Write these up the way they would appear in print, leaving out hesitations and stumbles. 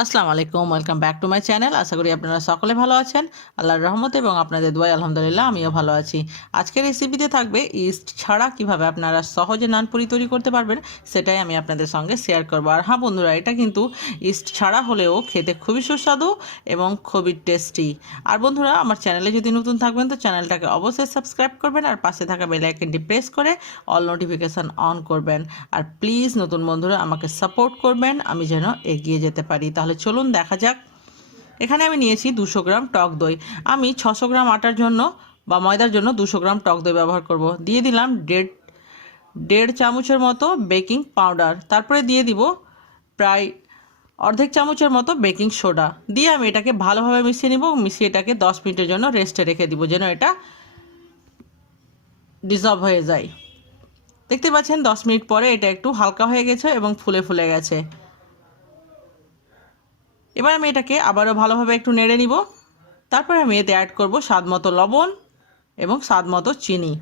আসসালামু আলাইকুম, welcome back to my channel. আশা করি আপনারা সকলে ভালো আছেন। আল্লাহর রহমতে এবং আপনাদের দোয়ায় আলহামদুলিল্লাহ আমিও ভালো আছি। আজকের রেসিপিতে থাকবে ইস্ট ছাড়া কিভাবে আপনারা সহজে নানপুরি তৈরি করতে পারবেন, সেটাই আমি আপনাদের সঙ্গে শেয়ার করবো। আর হ্যাঁ বন্ধুরা, এটা কিন্তু ইস্ট ছাড়া হলেও খেতে খুবই সুস্বাদু এবং খুবই টেস্টি। আর বন্ধুরা, আমার চ্যানেলে যদি নতুন থাকবেন তো চ্যানেলটাকে অবশ্যই সাবস্ক্রাইব করবেন আর পাশে থাকা বেল আইকনটি প্রেস করে অল নোটিফিকেশান অন করবেন। আর প্লিজ নতুন বন্ধুরা আমাকে সাপোর্ট করবেন, আমি যেন এগিয়ে যেতে পারি। তাহলে চলুন দেখা যাক। এখানে আমি নিয়েছি 200 গ্রাম টক দই। আমি 600 গ্রাম আটার জন্য বা ময়দার জন্য 200 গ্রাম টক দই ব্যবহার করব। দিয়ে দিলাম দেড় চামচের মতো বেকিং পাউডার। তারপরে দিয়ে দিব প্রায় অর্ধেক চামচের মতো বেকিং সোডা। দিয়ে আমি এটাকে ভালোভাবে মিশিয়ে নিব। মিশিয়ে এটাকে 10 মিনিটের জন্য রেস্টে রেখে দিব, যেন এটা ডিসলভ হয়ে যায়। দেখতে পাচ্ছেন 10 মিনিট পরে এটা একটু হালকা হয়ে গেছে এবং ফুলে ফুলে গেছে। এবার আমি এটাকে আবারও ভালোভাবে একটু নেড়ে নিব। তারপরে আমি এতে অ্যাড করব স্বাদ মতো লবণ এবং স্বাদ মতো চিনি।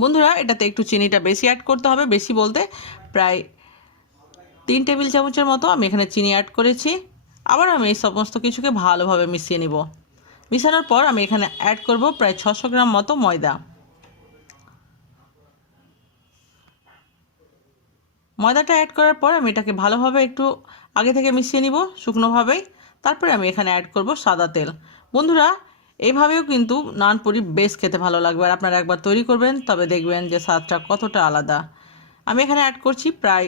বন্ধুরা, এটাতে একটু চিনিটা বেশি অ্যাড করতে হবে। বেশি বলতে প্রায় 3 টেবিল চামচের মতো আমি এখানে চিনি অ্যাড করেছি। আবার আমি এই সমস্ত কিছুকে ভালোভাবে মিশিয়ে নিব। মিশানোর পর আমি এখানে অ্যাড করব প্রায় 600 গ্রাম মতো ময়দা। ময়দাটা অ্যাড করার পর আমি এটাকে ভালোভাবে একটু আগে থেকে মিশিয়ে নিব শুকনোভাবেই। তারপরে আমি এখানে অ্যাড করব সাদা তেল। বন্ধুরা, এইভাবেও কিন্তু নানপুরি বেশ খেতে ভালো লাগবে। আর আপনারা একবার তৈরি করবেন, তবে দেখবেন যে স্বাদটা কতটা আলাদা। আমি এখানে অ্যাড করছি প্রায়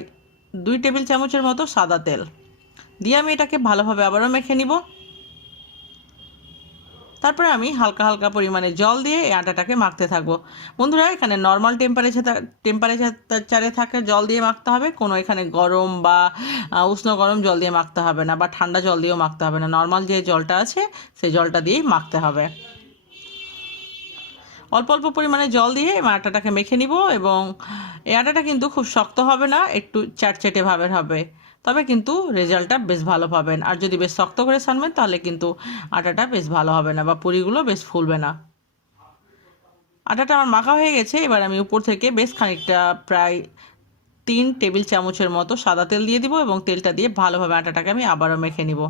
2 টেবিল চামচের মতো সাদা তেল। দিয়ে আমি এটাকে ভালোভাবে আবারও মেখে নিব। তারপরে আমি হালকা হালকা পরিমাণে জল দিয়ে এই আটাটাকে মাখতে থাকবো। বন্ধুরা, এখানে নর্মাল টেম্পারেচারে থাকে জল দিয়ে মাখতে হবে। কোনো এখানে গরম বা উষ্ণ গরম জল দিয়ে মাখতে হবে না, বা ঠান্ডা জল দিয়েও মাখতে হবে না। নর্মাল যে জলটা আছে সেই জলটা দিয়েই মাখতে হবে। অল্প অল্প পরিমাণে জল দিয়ে এই আটাটাকে মেখে নিব। এবং এই আটাটা কিন্তু খুব শক্ত হবে না, একটু চ্যাটচ্যাটে ভাবের হবে। তবে কিন্তু রেজাল্টটা বেশ ভালো পাবেন। আর যদি বেশ শক্ত করে ছানবেন তাহলে কিন্তু আটাটা বেশ ভালো হবে না বা পুরিগুলো বেশ ফুলবে না। আটাটা আমার মাখা হয়ে গেছে। এবার আমি উপর থেকে বেশ খানিকটা প্রায় 3 টেবিল চামচের মতো সাদা তেল দিয়ে দিব এবং তেলটা দিয়ে ভালোভাবে আটাটাকে আমি আবারও মেখে নিব।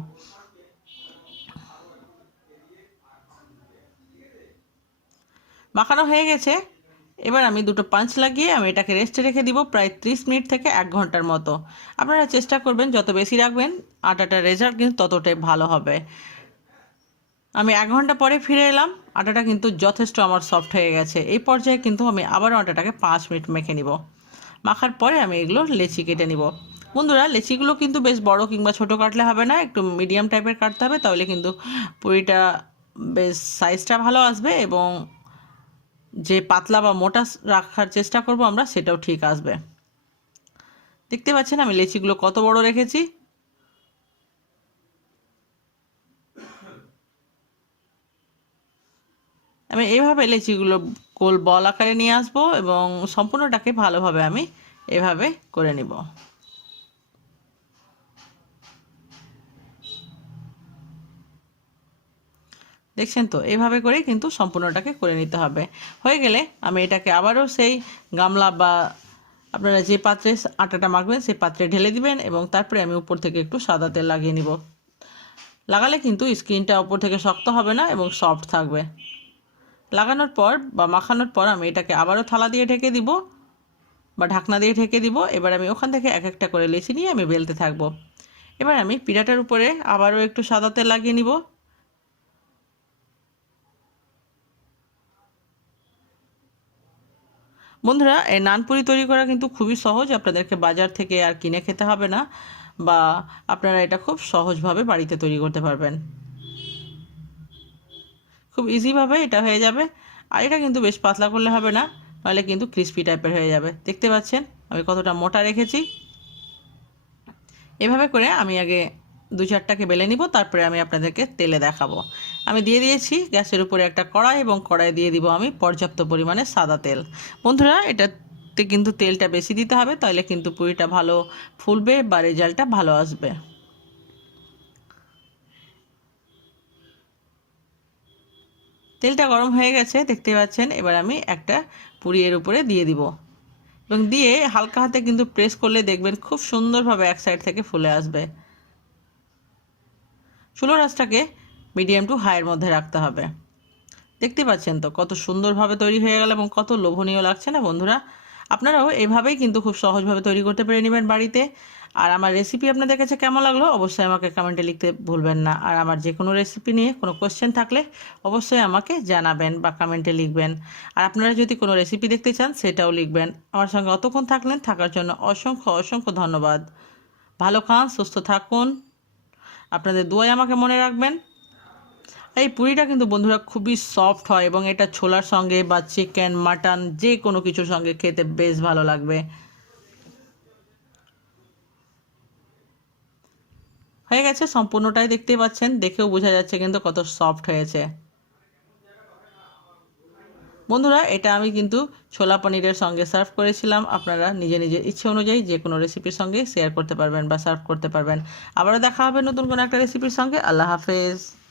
মাখানো হয়ে গেছে। এবার আমি দুটো পাঞ্চ লাগিয়ে আমি এটাকে রেস্টে রেখে দিব প্রায় 30 মিনিট থেকে 1 ঘন্টার মতো। আপনারা চেষ্টা করবেন যত বেশি রাখবেন আটাটার রেজাল্ট কিন্তু ততটাই ভালো হবে। আমি 1 ঘন্টা পরে ফিরে এলাম। আটাটা কিন্তু যথেষ্ট আমার সফট হয়ে গেছে। এই পর্যায়ে কিন্তু আমি আবারও আটাটাকে 5 মিনিট মেখে নিব। মাখার পরে আমি এগুলো লেচি কেটে নিব। বন্ধুরা, লেচিগুলো কিন্তু বেশ বড় কিংবা ছোট কাটলে হবে না, একটু মিডিয়াম টাইপের কাটতে হবে। তাহলে কিন্তু পুরিটা বেশ সাইজটা ভালো আসবে এবং যে পাতলা বা মোটা রাখার চেষ্টা করব আমরা, সেটাও ঠিক আসবে। দেখতে পাচ্ছেন আমি লেচিগুলো কত বড় রেখেছি। আমি এইভাবে লেচিগুলো গোল বল আকারে নিয়ে আসবো এবং সম্পূর্ণটাকে ভালোভাবে আমি এভাবে করে নিব। দেখছেন তো, এইভাবে করে কিন্তু সম্পূর্ণটাকে করে নিতে হবে। হয়ে গেলে আমি এটাকে আবারও সেই গামলা বা আপনারা যে পাত্রে আটাটা মাখবেন সেই পাত্রে ঢেলে দিবেন এবং তারপরে আমি উপর থেকে একটু সাদা তেল লাগিয়ে নিব। লাগালে কিন্তু স্কিনটা উপর থেকে শক্ত হবে না এবং সফট থাকবে। লাগানোর পর বা মাখানোর পর আমি এটাকে আবারও থালা দিয়ে ঢেকে দিব বা ঢাকনা দিয়ে ঢেকে দিব। এবার আমি ওখান থেকে এক একটা করে লেচি নিয়ে আমি বেলতে থাকবো। এবার আমি পিঠাটার উপরে আবারও একটু সাদা তেল লাগিয়ে নিব। বন্ধুরা, এই নানপুরি তৈরি করা কিন্তু খুবই সহজ। আপনাদেরকে বাজার থেকে আর কিনে খেতে হবে না, বা আপনারা এটা খুব সহজভাবে বাড়িতে তৈরি করতে পারবেন। খুব ইজিভাবে এটা হয়ে যাবে। আর এটা কিন্তু বেশ পাতলা করলে হবে না, নাহলে কিন্তু ক্রিস্পি টাইপের হয়ে যাবে। দেখতে পাচ্ছেন আমি কতটা মোটা রেখেছি। এভাবে করে আমি আগে 2-4টাকে বেলে নিব, তারপরে আমি আপনাদেরকে তেলে দেখাবো। আমি দিয়ে দিয়েছি গ্যাসের উপরে একটা কড়াই এবং কড়াই দিয়ে দিব আমি পর্যাপ্ত পরিমাণে সাদা তেল। বন্ধুরা, এটাতে কিন্তু তেলটা বেশি দিতে হবে, তাহলে কিন্তু পুরিটা ভালো ফুলবে বা রেজাল্টটা ভালো আসবে। তেলটা গরম হয়ে গেছে দেখতে পাচ্ছেন। এবার আমি একটা পুরি এর উপরে দিয়ে দিব এবং দিয়ে হালকা হাতে কিন্তু প্রেস করলে দেখবেন খুব সুন্দরভাবে এক সাইড থেকে ফুলে আসবে। চুলোর আঁচটাকে মিডিয়াম টু হাইয়ের মধ্যে রাখতে হবে। দেখতে পাচ্ছেন তো কত সুন্দরভাবে তৈরি হয়ে গেল এবং কত লোভনীয় লাগছে না বন্ধুরা। আপনারাও এভাবেই কিন্তু খুব সহজভাবে তৈরি করতে পেরে নেবেন বাড়িতে। আর আমার রেসিপি আপনাদের কাছে কেমন লাগলো অবশ্যই আমাকে কমেন্টে লিখতে ভুলবেন না। আর আমার যে কোনো রেসিপি নিয়ে কোনো কোশ্চেন থাকলে অবশ্যই আমাকে জানাবেন বা কমেন্টে লিখবেন। আর আপনারা যদি কোনো রেসিপি দেখতে চান সেটাও লিখবেন। আমার সঙ্গে অতক্ষণ থাকার জন্য অসংখ্য অসংখ্য ধন্যবাদ। ভালো খান, সুস্থ থাকুন, আপনাদের দোয়ায় আমাকে মনে রাখবেন। এই পুরিটা কিন্তু বন্ধুরা খুবই সফট হয় এবং এটা ছোলার সঙ্গে বা চিকেন মাটন যে কোনো কিছুর সঙ্গে খেতে বেশ ভালো লাগবে। হয়ে গেছে সম্পূর্ণটাই, দেখতেই পাচ্ছেন, দেখেও বোঝা যাচ্ছে কিন্তু কত সফট হয়েছে। বন্ধুরা এটা আমি কিন্তু ছোলা পনিরের সঙ্গে সার্ভ করেছিলাম। আপনারা নিজের ইচ্ছে অনুযায়ী যে কোনো রেসিপির সঙ্গে শেয়ার করতে পারবেন বা সার্ভ করতে পারবেন। আবারও দেখা হবে নতুন কোনো একটা রেসিপির সঙ্গে। আল্লাহ হাফেজ।